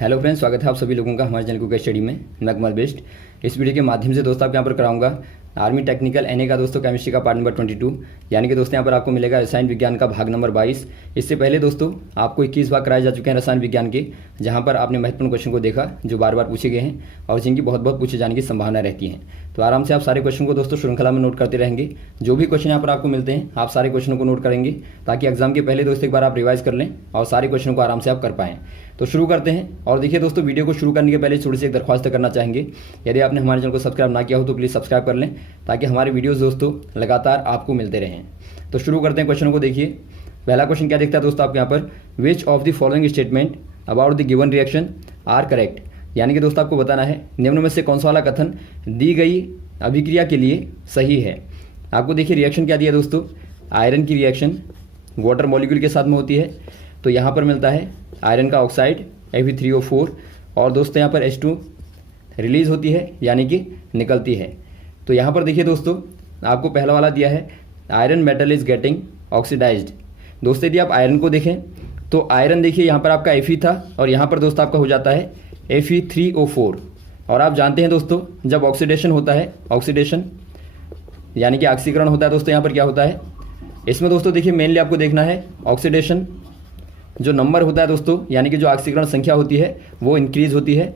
Hello friends, स्वागत है आप सभी लोगों का हमारे चैनल कुक स्टडी में। मैं कुमार बेस्ट। इस वीडियो के माध्यम से दोस्तों आपको यहाँ पर कराऊंगा आर्मी टेक्निकल एनए का दोस्तों केमिस्ट्री का पार्ट नंबर 22, यानी कि दोस्तों यहाँ पर आपको मिलेगा रसायन विज्ञान का भाग नंबर 22। इससे पहले दोस्तों आपको 21 भाग कराए जा चुके हैं रसायन विज्ञान के, जहाँ पर आपने महत्वपूर्ण क्वेश्चन को देखा जो बार बार पूछे गए हैं और जिनकी बहुत पूछे जाने की संभावना रहती है। तो आराम से आप सारे क्वेश्चन को दोस्तों श्रृंखला में नोट करते रहेंगे। जो भी क्वेश्चन यहाँ पर आपको मिलते हैं आप सारे क्वेश्चनों को नोट करेंगे ताकि एग्जाम के पहले दोस्तों एक बार आप रिवाइज कर लें और सारे क्वेश्चन को आराम से आप कर पाएं। तो शुरू करते हैं। और देखिए दोस्तों, वीडियो को शुरू करने के पहले थोड़ी सी एक दरख्वास्त करना चाहेंगे। यदि आपने हमारे चैनल को सब्सक्राइब ना किया हो तो प्लीज़ सब्सक्राइब कर लें ताकि हमारे वीडियोस दोस्तों लगातार आपको मिलते रहें। तो शुरू करते हैं क्वेश्चनों को। देखिए पहला क्वेश्चन क्या दिखता है दोस्तों आपके यहाँ पर, which of the following statement about the given reaction are correct. यानी कि दोस्तों आपको बताना है निम्न में से कौन सा वाला कथन दी गई अभिक्रिया के लिए सही है। आपको देखिए रिएक्शन क्या दिया दोस्तों, आयरन की रिएक्शन वाटर मॉलिक्यूल के साथ में होती है। तो यहाँ पर मिलता है आयरन का ऑक्साइड Fe3O4 और दोस्तों यहाँ पर H2 रिलीज होती है यानी कि निकलती है। तो यहाँ पर देखिए दोस्तों आपको पहला वाला दिया है iron metal is getting oxidised. दोस्तों यदि आप आयरन को देखें तो आयरन देखिए यहाँ पर आपका Fe था और यहाँ पर दोस्तों आपका हो जाता है Fe3O4। और आप जानते हैं दोस्तों जब ऑक्सीडेशन होता है, ऑक्सीडेशन यानी कि ऑक्सीकरण होता है दोस्तों, यहाँ पर क्या होता है इसमें दोस्तों देखिए मेनली आपको देखना है ऑक्सीडेशन जो नंबर होता है दोस्तों, यानी कि जो ऑक्सीकरण संख्या होती है वो इंक्रीज होती है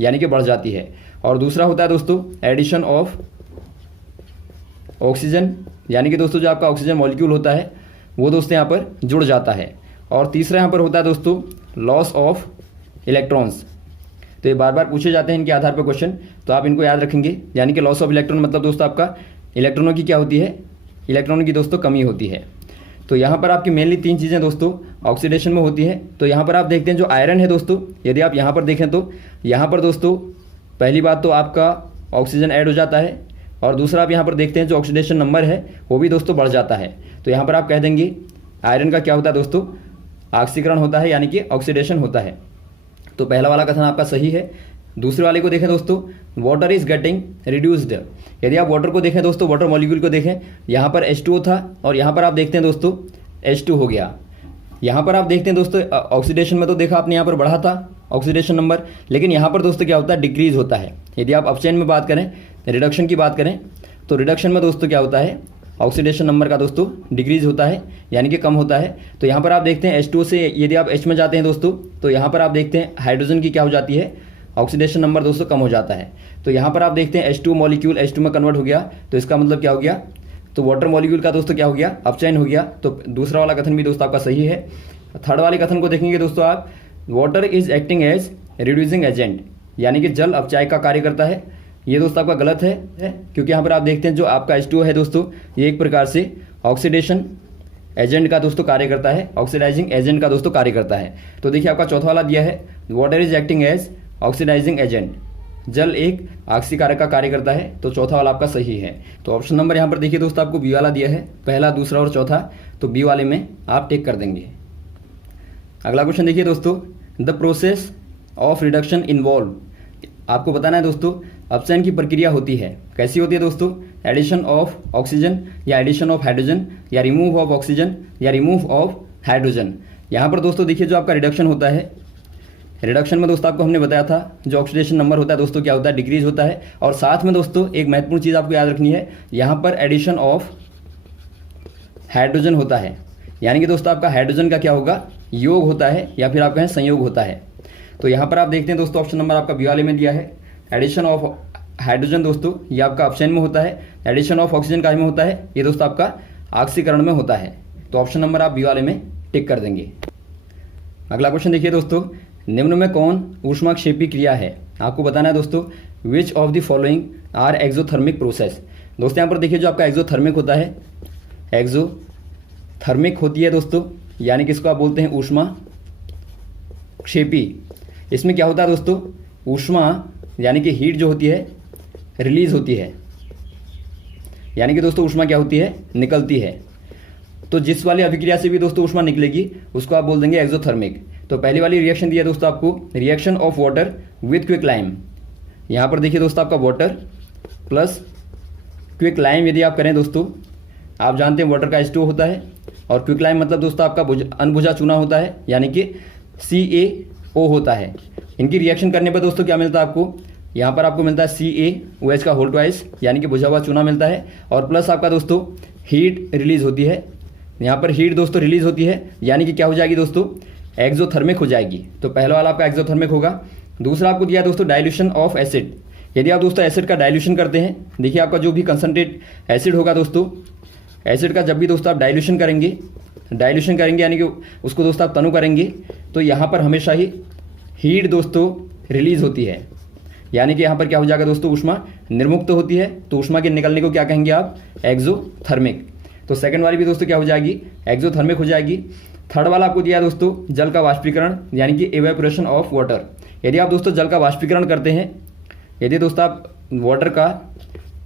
यानी कि बढ़ जाती है। और दूसरा होता है दोस्तों एडिशन ऑफ ऑक्सीजन, यानी कि दोस्तों जो आपका ऑक्सीजन मॉलिक्यूल होता है वो दोस्तों यहाँ पर जुड़ जाता है। और तीसरा यहाँ पर होता है दोस्तों लॉस ऑफ इलेक्ट्रॉन्स। तो ये बार बार पूछे जाते हैं इनके आधार पर क्वेश्चन, तो आप इनको याद रखेंगे। यानी कि लॉस ऑफ इलेक्ट्रॉन मतलब दोस्तों आपका इलेक्ट्रॉनों की क्या होती है, इलेक्ट्रॉनों की दोस्तों कमी होती है। तो यहाँ पर आपकी मेनली तीन चीज़ें दोस्तों ऑक्सीडेशन में होती है। तो यहाँ पर आप देखते हैं जो आयरन है दोस्तों, यदि आप यहाँ पर देखें तो यहाँ पर दोस्तों पहली बात तो आपका ऑक्सीजन ऐड हो जाता है और दूसरा आप यहाँ पर देखते हैं जो ऑक्सीडेशन नंबर है वो भी दोस्तों बढ़ जाता है। तो यहाँ पर आप कह देंगे आयरन का क्या होता है दोस्तों, ऑक्सीकरण होता है यानी कि ऑक्सीडेशन होता है। तो पहला वाला कथन आपका सही है। दूसरे वाले को देखें दोस्तों, वाटर इज गेटिंग रिड्यूस्ड। यदि आप वाटर को देखें दोस्तों, वाटर मॉलिक्यूल को देखें, यहाँ पर H2O था और यहाँ पर आप देखते हैं दोस्तों H2 हो गया। यहाँ पर आप देखते हैं दोस्तों ऑक्सीडेशन में तो देखा आपने यहाँ पर बढ़ा था ऑक्सीडेशन नंबर, लेकिन यहाँ पर दोस्तों क्या होता है डिक्रीज होता है। यदि आप अपचयन में बात करें, रिडक्शन की बात करें तो रिडक्शन में दोस्तों क्या होता है ऑक्सीडेशन नंबर का दोस्तों डिक्रीज होता है यानी कि कम होता है। तो यहाँ पर आप देखते हैं H2 से यदि आप H में जाते हैं दोस्तों तो यहाँ पर आप देखते हैं हाइड्रोजन की क्या हो जाती है, ऑक्सीडेशन नंबर दोस्तों कम हो जाता है। तो यहाँ पर आप देखते हैं H2 मॉलिक्यूल H2 में कन्वर्ट हो गया, तो इसका मतलब क्या हो गया, तो वाटर मॉलिक्यूल का दोस्तों क्या हो गया, अपचयन हो गया। तो दूसरा वाला कथन भी दोस्तों आपका सही है। थर्ड वाले कथन को देखेंगे दोस्तों आप, water is acting as reducing agent, यानी कि जल अपचायक का कार्य करता है। ये दोस्तों आपका गलत है क्योंकि यहाँ पर आप देखते हैं जो आपका H2O है दोस्तों ये एक प्रकार से ऑक्सीडेशन एजेंट का दोस्तों कार्य करता है, ऑक्सीडाइजिंग एजेंट का दोस्तों कार्य करता है। तो देखिए आपका चौथा वाला दिया है water is acting as oxidising agent, जल एक ऑक्सीकारक का कार्य करता है। तो चौथा वाला आपका सही है। तो ऑप्शन नंबर यहाँ पर देखिए दोस्तों आपको बी वाला दिया है, पहला दूसरा और चौथा, तो बी वाले में आप टिक कर देंगे। अगला क्वेश्चन देखिए दोस्तों, the process of reduction involve. आपको बताना है दोस्तों अपचयन की प्रक्रिया होती है, कैसी होती है दोस्तों, एडिशन ऑफ ऑक्सीजन या एडिशन ऑफ हाइड्रोजन या रिमूव ऑफ ऑक्सीजन या रिमूव ऑफ हाइड्रोजन। यहाँ पर दोस्तों देखिए जो आपका रिडक्शन होता है, रिडक्शन में दोस्तों आपको हमने बताया था जो ऑक्सीडेशन नंबर होता है दोस्तों क्या होता है डिक्रीज होता है। और साथ में दोस्तों एक महत्वपूर्ण चीज़ आपको याद रखनी है, यहाँ पर एडिशन ऑफ हाइड्रोजन होता है, यानी कि दोस्तों आपका हाइड्रोजन का क्या होगा, योग होता है या फिर आप कहें संयोग होता है। तो यहाँ पर आप देखते हैं दोस्तों ऑप्शन नंबर आपका बी वाले में दिया है, एडिशन ऑफ हाइड्रोजन दोस्तों ये आपका अपचयन में होता है, एडिशन ऑफ ऑक्सीजन का में होता है, ये दोस्तों आपका ऑक्सीकरण में होता है। तो ऑप्शन नंबर आप बी वाले में टिक कर देंगे। अगला क्वेश्चन देखिए दोस्तों, निम्न में कौन ऊष्माक्षेपी क्रिया है। आपको बताना है दोस्तों which of the following are exothermic process. दोस्तों यहाँ पर देखिए जो आपका एक्सोथर्मिक होता है, एक्सोथर्मिक होती है दोस्तों, यानी कि इसको आप बोलते हैं ऊष्माक्षेपी। इसमें क्या होता है दोस्तों, ऊष्मा यानी कि हीट जो होती है रिलीज होती है, यानी कि दोस्तों ऊष्मा क्या होती है, निकलती है। तो जिस वाली अभिक्रिया से भी दोस्तों ऊष्मा निकलेगी उसको आप बोल देंगे एक्सोथर्मिक। तो पहली वाली रिएक्शन दिया दोस्तों आपको, reaction of water with quick lime. यहाँ पर देखिए दोस्तों आपका वाटर प्लस क्विक लाइम यदि आप करें दोस्तों, आप जानते हैं वाटर का H2O होता है और क्विक लाइम मतलब दोस्तों आपका अनबुझा चूना होता है यानी कि CaO होता है। इनकी रिएक्शन करने पर दोस्तों क्या मिलता है आपको, यहाँ पर आपको मिलता है CaOH का होल ट्वाइस यानी कि बुझा हुआ चूना मिलता है, और प्लस आपका दोस्तों हीट रिलीज होती है। यहाँ पर हीट दोस्तों रिलीज होती है यानी कि क्या हो जाएगी दोस्तों, एक्सोथर्मिक हो जाएगी। तो पहला वाला आपका एक्सोथर्मिक होगा। दूसरा आपको दिया दोस्तों डाइल्यूशन ऑफ एसिड। यदि आप दोस्तों एसिड का डाइल्यूशन करते हैं, देखिए आपका जो भी कंसनट्रेट एसिड होगा दोस्तों, एसिड का जब भी दोस्तों आप डाइल्यूशन करेंगे यानी कि उसको दोस्तों आप तनु करेंगे, तो यहाँ पर हमेशा ही हीट दोस्तों रिलीज होती है, यानी कि यहाँ पर क्या हो जाएगा दोस्तों, ऊष्मा निर्मुक्त होती है। तो ऊष्मा के निकलने को क्या कहेंगे आप, एक्सोथर्मिक। तो सेकंड वाली भी दोस्तों क्या हो जाएगी, एक्सोथर्मिक हो जाएगी। थर्ड वाला आपको दिया दोस्तों जल का वाष्पीकरण यानी कि इवेपोरेशन ऑफ वाटर। यदि आप दोस्तों जल का वाष्पीकरण करते हैं, यदि दोस्तों आप वाटर का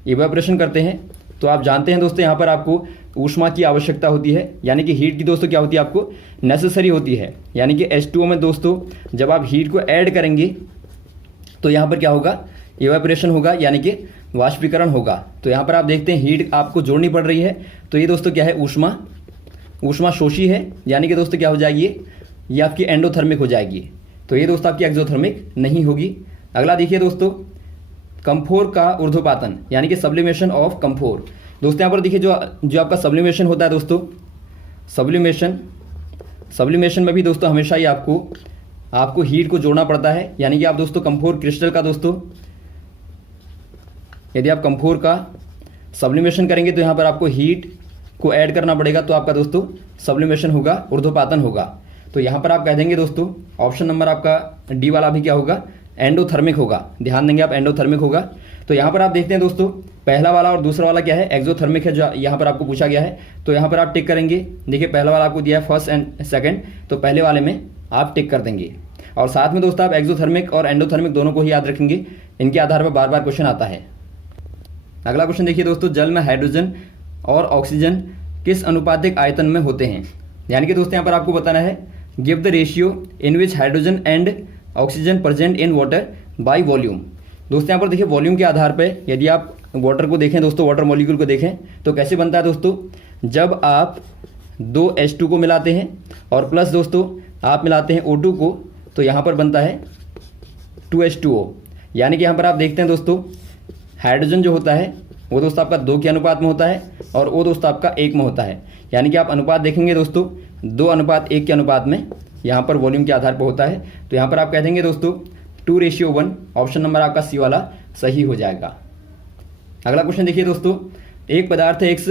इवेपोरेशन करते हैं, तो आप जानते हैं दोस्तों यहाँ पर आपको ऊष्मा की आवश्यकता होती है, यानी कि हीट की दोस्तों क्या होती है, आपको नेसेसरी होती है। यानी कि H2O में दोस्तों जब आप हीट को ऐड करेंगे तो यहाँ पर क्या होगा, इवेपोरेशन होगा यानी कि वाष्पीकरण होगा। तो यहाँ पर आप देखते हैं हीट आपको जोड़नी पड़ रही है, तो ये दोस्तों क्या है, ऊष्मा शोषी है, यानी कि दोस्तों क्या हो जाएगी, ये आपकी एंडोथर्मिक हो जाएगी। तो ये दोस्तों आपकी एक्सोथर्मिक नहीं होगी। अगला देखिए दोस्तों, कंफोर का ऊर्ध्वपातन यानी कि सब्लिमेशन ऑफ कंफोर। दोस्तों यहाँ पर देखिए जो आपका सब्लिमेशन होता है दोस्तों, सब्लिमेशन में भी दोस्तों हमेशा ही आपको हीट को जोड़ना पड़ता है। यानी कि आप दोस्तों कंफोर क्रिस्टल का दोस्तों, यदि आप कंफोर का सब्लिमेशन करेंगे तो यहाँ पर आपको हीट को ऐड करना पड़ेगा, तो आपका दोस्तों सब्लिमेशन होगा, ऊर्ध्वपातन होगा। तो यहाँ पर आप कह देंगे दोस्तों ऑप्शन नंबर आपका डी वाला भी क्या होगा, एंडोथर्मिक होगा। ध्यान देंगे आप, एंडोथर्मिक होगा। तो यहाँ पर आप देखते हैं दोस्तों पहला वाला और दूसरा वाला क्या है, एक्सोथर्मिक है, जो यहाँ पर आपको पूछा गया है। तो यहाँ पर आप टिक करेंगे। देखिए पहला वाला आपको दिया है फर्स्ट एंड सेकंड, तो पहले वाले में आप टिक कर देंगे। और साथ में दोस्तों आप एक्सोथर्मिक और एंडोथर्मिक दोनों को ही याद रखेंगे, इनके आधार पर बार बार क्वेश्चन आता है। अगला क्वेश्चन देखिए दोस्तों, जल में हाइड्रोजन और ऑक्सीजन किस अनुपातिक आयतन में होते हैं। यानी कि दोस्तों यहाँ पर आपको बताना है, give the ratio in which hydrogen and oxygen present in water by volume. दोस्तों यहाँ पर देखिए वॉल्यूम के आधार पर यदि आप वाटर को देखें दोस्तों, वाटर मॉलिक्यूल को देखें तो कैसे बनता है दोस्तों, जब आप 2 H2 को मिलाते हैं और प्लस दोस्तों आप मिलाते हैं O2 को, तो यहाँ पर बनता है 2H2O। यानी कि यहाँ पर आप देखते हैं दोस्तों हाइड्रोजन जो होता है वो दोस्तों आपका 2 के अनुपात में होता है और वो दोस्तों आपका 1 में होता है। यानी कि आप अनुपात देखेंगे दोस्तों 2:1 के अनुपात में यहाँ पर वॉल्यूम के आधार पर होता है। तो यहाँ पर आप कह देंगे दोस्तों 2:1। ऑप्शन नंबर आपका सी वाला सही हो जाएगा। अगला क्वेश्चन देखिए दोस्तों, एक पदार्थ X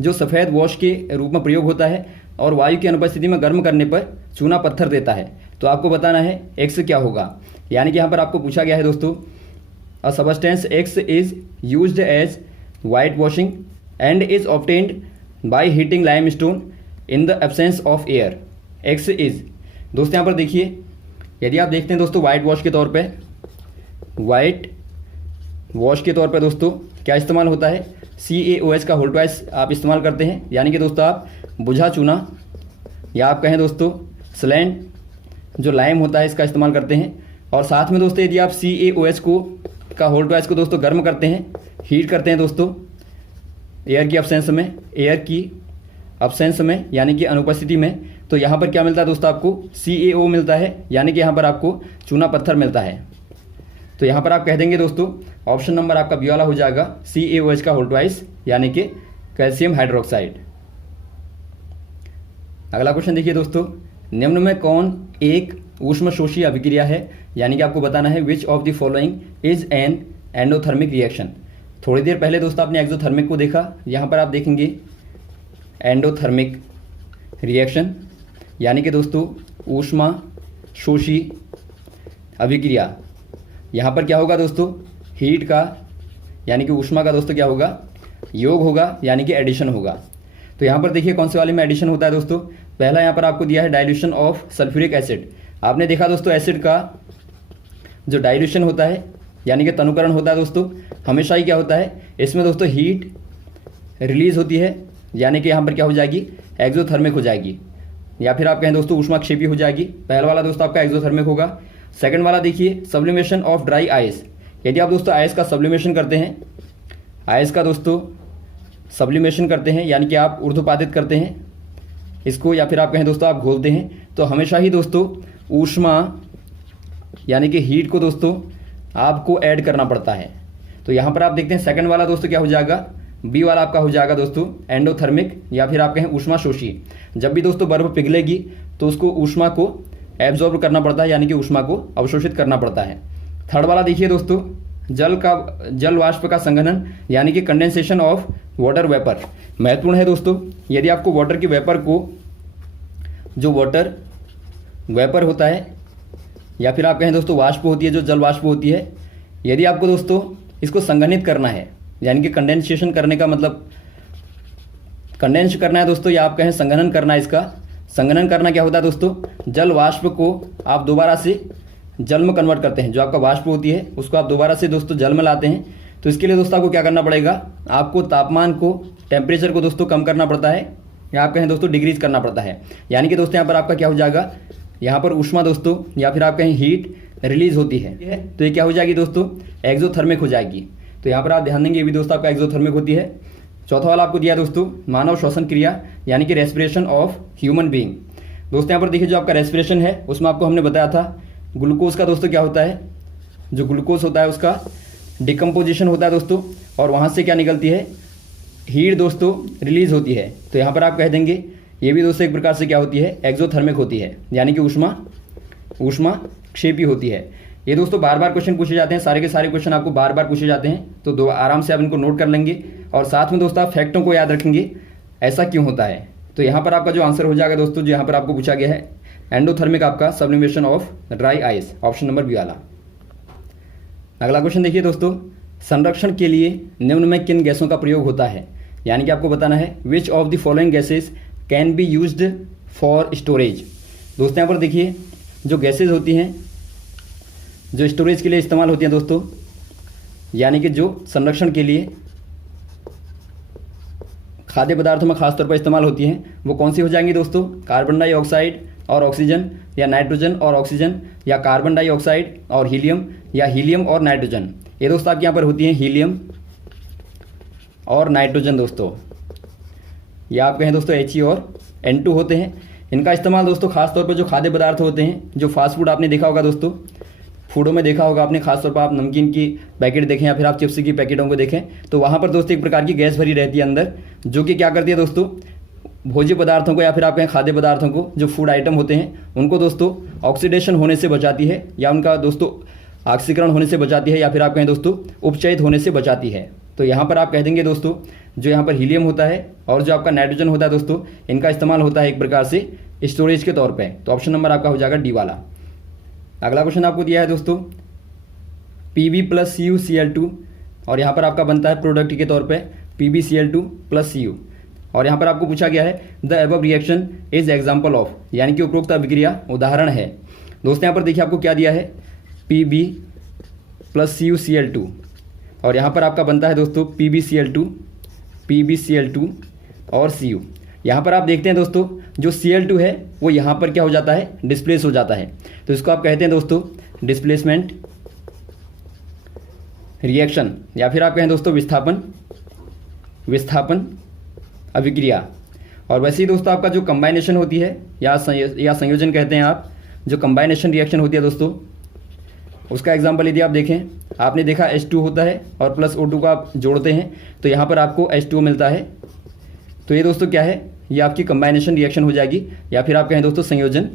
जो सफ़ेद वॉश के रूप में प्रयोग होता है और वायु की अनुपस्थिति में गर्म करने पर चूना पत्थर देता है, तो आपको बताना है X क्या होगा। यानी कि यहाँ पर आपको पूछा गया है दोस्तों, a substance X is used as white washing and is obtained by heating limestone in the absence of air. X is दोस्तों यहाँ पर देखिए, यदि आप देखते हैं दोस्तों वाइट वॉश के तौर पे दोस्तों क्या इस्तेमाल होता है, CaOH का होल ट्वाइस आप इस्तेमाल करते हैं। यानी कि दोस्तों आप बुझा चूना या आप कहें दोस्तों स्लैंड जो लाइम होता है इसका इस्तेमाल करते हैं। और साथ में दोस्तों यदि आप CaOH का होल ट्वाइस को दोस्तों गर्म करते हैं, हीट करते हैं दोस्तों एयर की अब्सेंस में यानी कि अनुपस्थिति में, तो यहाँ पर क्या मिलता है दोस्तों, आपको CaO मिलता है, यानी कि यहाँ पर आपको चूना पत्थर मिलता है। तो यहाँ पर आप कह देंगे दोस्तों ऑप्शन नंबर आपका बी वाला हो जाएगा, CaOH का होल ट्वाइस यानी कि कैल्शियम हाइड्रोक्साइड। अगला क्वेश्चन देखिए दोस्तों, निम्न में कौन एक ऊष्मशोषी अभिक्रिया है। यानी कि आपको बताना है विच of the following is an endothermic reaction. थोड़ी देर पहले दोस्तों आपने एक्सोथर्मिक को देखा, यहाँ पर आप देखेंगे एंडोथर्मिक रिएक्शन यानी कि दोस्तों ऊष्मा शोषी अभिक्रिया। यहाँ पर क्या होगा दोस्तों, हीट का यानी कि ऊष्मा का दोस्तों क्या होगा, योग होगा यानी कि एडिशन होगा। तो यहाँ पर देखिए कौन से वाले में एडिशन होता है दोस्तों, पहला यहाँ पर आपको दिया है डाइल्यूशन ऑफ सल्फ्यूरिक एसिड। आपने देखा दोस्तों एसिड का जो डाइल्यूशन होता है यानी कि तनुकरण होता है दोस्तों, हमेशा ही क्या होता है, इसमें दोस्तों हीट रिलीज होती है, यानी कि यहाँ पर क्या हो जाएगी, एक्सोथर्मिक हो जाएगी, या फिर आप कहें दोस्तों ऊष्माक्षेपी हो जाएगी। पहला वाला दोस्तों आपका एक्सोथर्मिक होगा। सेकंड वाला देखिए सब्लिमेशन ऑफ ड्राई आइस। यदि आप दोस्तों आइस का सब्लिमेशन करते हैं, आइस का दोस्तों सब्लिमेशन करते हैं यानी कि आप ऊर्ध्वपातित करते हैं इसको, या फिर आप कहें दोस्तों आप घोलते हैं, तो हमेशा ही दोस्तों ऊष्मा यानी कि हीट को दोस्तों आपको ऐड करना पड़ता है। तो यहाँ पर आप देखते हैं सेकंड वाला दोस्तों क्या हो जाएगा, बी वाला आपका हो जाएगा दोस्तों एंडोथर्मिक या फिर आप कहें ऊष्माशोषी। जब भी दोस्तों बर्फ पिघलेगी तो उसको ऊष्मा को एब्जॉर्ब करना पड़ता है, यानी कि ऊष्मा को अवशोषित करना पड़ता है। थर्ड वाला देखिए दोस्तों जल वाष्प का संघनन यानी कि कंडेंसेशन ऑफ वाटर वेपर। महत्वपूर्ण है दोस्तों, यदि आपको वाटर की वेपर को, जो वाटर वेपर होता है या फिर आप कहें दोस्तों वाष्प होती है, जो जल वाष्प होती है, यदि आपको दोस्तों इसको संघनित करना है, यानी कि कंडेंसेशन करने का मतलब कंडेंस करना है दोस्तों, या आप कहें संघनन करना है। इसका संघनन करना क्या होता है दोस्तों, जल वाष्प को आप दोबारा से जल में कन्वर्ट करते हैं। जो आपका वाष्प होती है उसको आप दोबारा से दोस्तों जल में लाते हैं। तो इसके लिए दोस्तों आपको क्या करना पड़ेगा, आपको तापमान को, टेम्परेचर को दोस्तों कम करना पड़ता है, या आप कहें दोस्तों डिक्रीज करना पड़ता है। यानी कि दोस्तों यहाँ पर आपका क्या हो जाएगा, यहाँ पर ऊष्मा दोस्तों या फिर आप कहें हीट रिलीज होती है, तो ये क्या हो जाएगी दोस्तों, एक्सोथर्मिक हो जाएगी। तो यहाँ पर आप ध्यान देंगे, ये भी दोस्तों आपका एक्सोथर्मिक होती है। चौथा वाला आपको दिया दोस्तों मानव श्वसन क्रिया यानी कि रेस्पिरेशन ऑफ ह्यूमन बीइंग। दोस्तों यहाँ पर देखिए जो आपका रेस्पिरेशन है उसमें आपको हमने बताया था ग्लूकोज का दोस्तों क्या होता है, जो ग्लूकोज होता है उसका डिकम्पोजिशन होता है दोस्तों, और वहाँ से क्या निकलती है, हीट दोस्तों रिलीज होती है। तो यहाँ पर आप कह देंगे ये भी दोस्तों एक प्रकार से क्या होती है, एक्सोथर्मिक होती है, यानी कि ऊष्मा क्षेपी होती है। ये दोस्तों बार बार क्वेश्चन पूछे जाते हैं, सारे के सारे क्वेश्चन आपको बार बार पूछे जाते हैं, तो दो आराम से आप इनको नोट कर लेंगे और साथ में दोस्तों आप फैक्टों को याद रखेंगे ऐसा क्यों होता है। तो यहाँ पर आपका जो आंसर हो जाएगा दोस्तों, जो यहाँ पर आपको पूछा गया है एंडोथर्मिक आपका sublimation of dry ice, option number B वाला। अगला क्वेश्चन देखिए दोस्तों, संरक्षण के लिए निम्न में किन गैसों का प्रयोग होता है, यानी कि आपको बताना है विच of the following gases can be used for storage. दोस्तों यहाँ पर देखिए जो गैसेज होती हैं जो स्टोरेज के लिए इस्तेमाल होती हैं दोस्तों, यानी कि जो संरक्षण के लिए खाद्य पदार्थों में खासतौर पर इस्तेमाल होती हैं, वो कौन सी हो जाएंगी दोस्तों, कार्बन डाइऑक्साइड और ऑक्सीजन, या नाइट्रोजन और ऑक्सीजन, या कार्बन डाइऑक्साइड और हीलियम, या हीलियम और नाइट्रोजन। ये दोस्तों आपके यहाँ पर होती हैं हीलियम और नाइट्रोजन दोस्तों, या आप कहें दोस्तों He और N2 होते हैं। इनका इस्तेमाल दोस्तों खासतौर पर जो खाद्य पदार्थ होते हैं, जो फास्ट फूड आपने देखा होगा दोस्तों, फूडों में देखा होगा आपने, खासतौर पर आप नमकीन की पैकेट देखें या फिर आप चिप्स की पैकेटों को देखें, तो वहाँ पर दोस्तों एक प्रकार की गैस भरी रहती है अंदर, जो कि क्या करती है दोस्तों, भोज्य पदार्थों को या फिर आप कहें खाद्य पदार्थों को, जो फूड आइटम होते हैं उनको दोस्तों ऑक्सीडेशन होने से बचाती है, या उनका दोस्तों ऑक्सीकरण होने से बचाती है, या फिर आप कहें दोस्तों उपचयित होने से बचाती है। तो यहाँ पर आप कह देंगे दोस्तों जो यहाँ पर हीलियम होता है और जो आपका नाइट्रोजन होता है दोस्तों, इनका इस्तेमाल होता है एक प्रकार से स्टोरेज के तौर पे। तो ऑप्शन नंबर आपका हो जाएगा डी वाला। अगला क्वेश्चन आपको दिया है दोस्तों Pb+CuCl2, और यहाँ पर आपका बनता है प्रोडक्ट के तौर पे PbCl2+Cu, और यहाँ पर आपको पूछा गया है the above reaction is example of, यानी कि उपरोक्त अभिक्रिया उदाहरण है। दोस्तों यहाँ पर देखिए आपको क्या दिया है, Pb+CuCl2, और यहाँ पर आपका बनता है दोस्तों PbCl2 और Cu। यहाँ पर आप देखते हैं दोस्तों जो Cl2 है वो यहाँ पर क्या हो जाता है, डिस्प्लेस हो जाता है। तो इसको आप कहते हैं दोस्तों डिस्प्लेसमेंट रिएक्शन, या फिर आप कहें दोस्तों विस्थापन अभिक्रिया। और वैसे ही दोस्तों आपका जो कंबाइनेशन होती है या संयोजन कहते हैं आप, जो कंबाइनेशन रिएक्शन होती है दोस्तों, उसका एग्जांपल यदि आप देखें, आपने देखा H2 होता है और प्लस O2 को आप जोड़ते हैं तो यहाँ पर आपको H2O मिलता है। तो ये दोस्तों क्या है, ये आपकी कंबाइनेशन रिएक्शन हो जाएगी, या फिर आप कहें दोस्तों संयोजन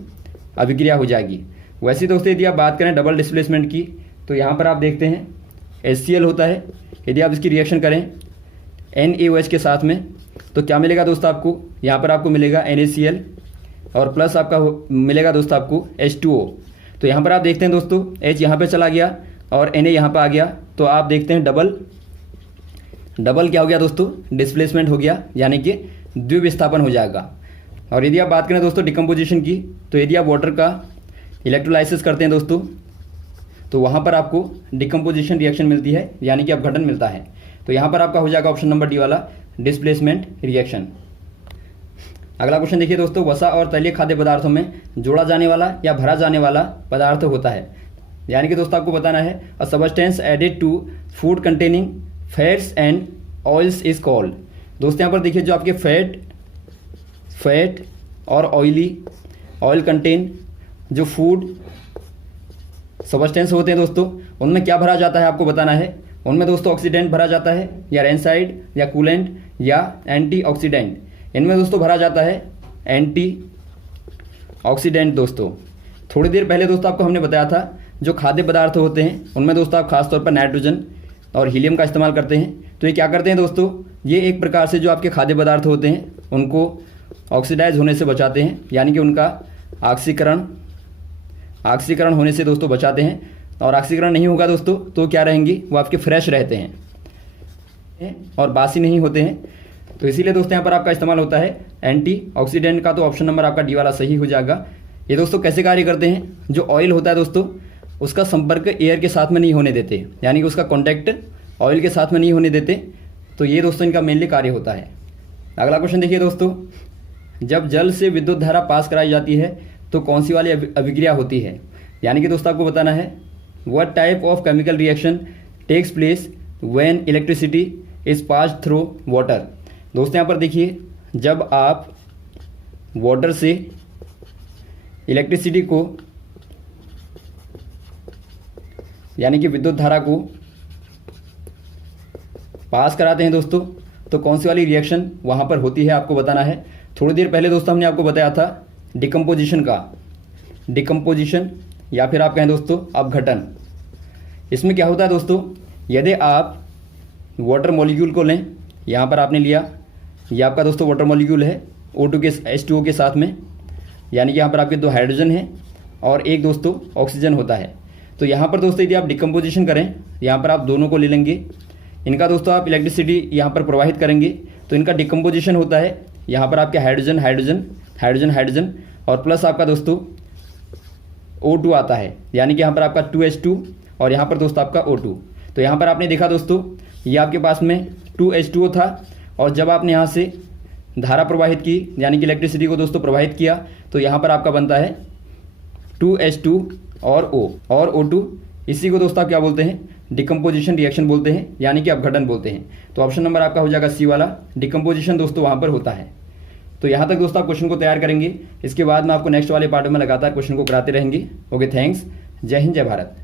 अभिक्रिया हो जाएगी। वैसे ही दोस्तों यदि आप बात करें डबल डिस्प्लेसमेंट की, तो यहाँ पर आप देखते हैं HCl होता है, यदि आप इसकी रिएक्शन करें NaOH के साथ में तो क्या मिलेगा दोस्तों आपको, यहाँ पर आपको मिलेगा NaCl और प्लस आपका मिलेगा दोस्तों आपको H2O। तो यहाँ पर आप देखते हैं दोस्तों H यहाँ पे चला गया और Na यहाँ पर आ गया, तो आप देखते हैं डबल क्या हो गया दोस्तों, डिस्प्लेसमेंट हो गया, यानी कि द्विविस्थापन हो जाएगा। और यदि आप बात करें दोस्तों डिकम्पोजिशन की, तो यदि आप वाटर का इलेक्ट्रोलाइसिस करते हैं दोस्तों, तो वहाँ पर आपको डिकम्पोजिशन रिएक्शन मिलती है, यानी कि अपघटन मिलता है। तो यहाँ पर आपका हो जाएगा ऑप्शन नंबर डी वाला डिस्प्लेसमेंट रिएक्शन। अगला क्वेश्चन देखिए दोस्तों, वसा और तैलीय खाद्य पदार्थों में जोड़ा जाने वाला या भरा जाने वाला पदार्थ होता है, यानी कि दोस्तों आपको बताना है a substance added to food containing fats and oils is called. दोस्तों यहाँ पर देखिए जो आपके फैट और ऑयल कंटेन जो फूड सबस्टेंस होते हैं दोस्तों, उनमें क्या भरा जाता है आपको बताना है। उनमें दोस्तों ऑक्सीडेंट भरा जाता है, या रेनसाइड, या कूलेंट, या एंटी ऑक्सीडेंट। इनमें दोस्तों भरा जाता है एंटी ऑक्सीडेंट दोस्तों। थोड़ी देर पहले दोस्तों आपको हमने बताया था जो खाद्य पदार्थ होते हैं उनमें दोस्तों आप खासतौर पर नाइट्रोजन और हीलियम का इस्तेमाल करते हैं। तो ये क्या करते हैं दोस्तों, ये एक प्रकार से जो आपके खाद्य पदार्थ होते हैं उनको ऑक्सीडाइज होने से बचाते हैं, यानी कि उनका ऑक्सीकरण होने से दोस्तों बचाते हैं। और ऑक्सीकरण नहीं होगा दोस्तों तो क्या रहेंगी, वो आपके फ्रेश रहते हैं और बासी नहीं होते हैं। तो इसीलिए दोस्तों यहाँ पर आपका इस्तेमाल होता है एंटी ऑक्सीडेंट का। तो ऑप्शन नंबर आपका डी वाला सही हो जाएगा। ये दोस्तों कैसे कार्य करते हैं, जो ऑयल होता है दोस्तों उसका संपर्क एयर के साथ में नहीं होने देते, यानी कि उसका कॉन्टैक्ट ऑयल के साथ में नहीं होने देते। तो ये दोस्तों इनका मेनली कार्य होता है। अगला क्वेश्चन देखिए दोस्तों, जब जल से विद्युत धारा पास कराई जाती है तो कौन सी वाली अभिक्रिया होती है। यानी कि दोस्तों आपको बताना है what type of chemical reaction takes place when electricity is passed through water. दोस्तों यहाँ पर देखिए, जब आप वाटर से इलेक्ट्रिसिटी को यानी कि विद्युत धारा को पास कराते हैं दोस्तों, तो कौन सी वाली रिएक्शन वहाँ पर होती है आपको बताना है। थोड़ी देर पहले दोस्तों हमने आपको बताया था डिकम्पोजिशन का, डिकम्पोजिशन या फिर आप कहें दोस्तों अपघटन। इसमें क्या होता है दोस्तों, यदि आप वाटर मॉलिक्यूल को लें, यहाँ पर आपने लिया, ये आपका दोस्तों वाटर मॉलिक्यूल है O2 के H2O के साथ में, यानी कि यहाँ पर आपके 2 हाइड्रोजन हैं और एक दोस्तों ऑक्सीजन होता है। तो यहाँ पर दोस्तों यदि आप डिकम्पोजिशन करें, यहाँ पर आप दोनों को ले लेंगे, इनका दोस्तों आप इलेक्ट्रिसिटी यहाँ पर प्रवाहित करेंगे, तो इनका डिकम्पोजिशन होता है। यहाँ पर आपके हाइड्रोजन हाइड्रोजन हाइड्रोजन हाइड्रोजन और प्लस आपका दोस्तों O2 आता है, यानी कि यहाँ पर आपका 2H2 और यहाँ पर दोस्तों आपका O2। तो यहाँ पर आपने देखा दोस्तों, ये आपके पास में 2H2O था और जब आपने यहाँ से धारा प्रवाहित की यानी कि इलेक्ट्रिसिटी को दोस्तों प्रवाहित किया, तो यहाँ पर आपका बनता है 2H2 और O और O2। इसी को दोस्तों आप क्या बोलते हैं, डिकम्पोजिशन रिएक्शन बोलते हैं, यानी कि अपघटन बोलते हैं। तो ऑप्शन नंबर आपका हो जाएगा सी वाला, डिकम्पोजिशन दोस्तों वहाँ पर होता है। तो यहाँ तक दोस्तों आप क्वेश्चन को तैयार करेंगे, इसके बाद में आपको नेक्स्ट वाले पार्ट में लगातार क्वेश्चन को कराते रहेंगे। ओके, थैंक्स, जय हिंद, जय भारत।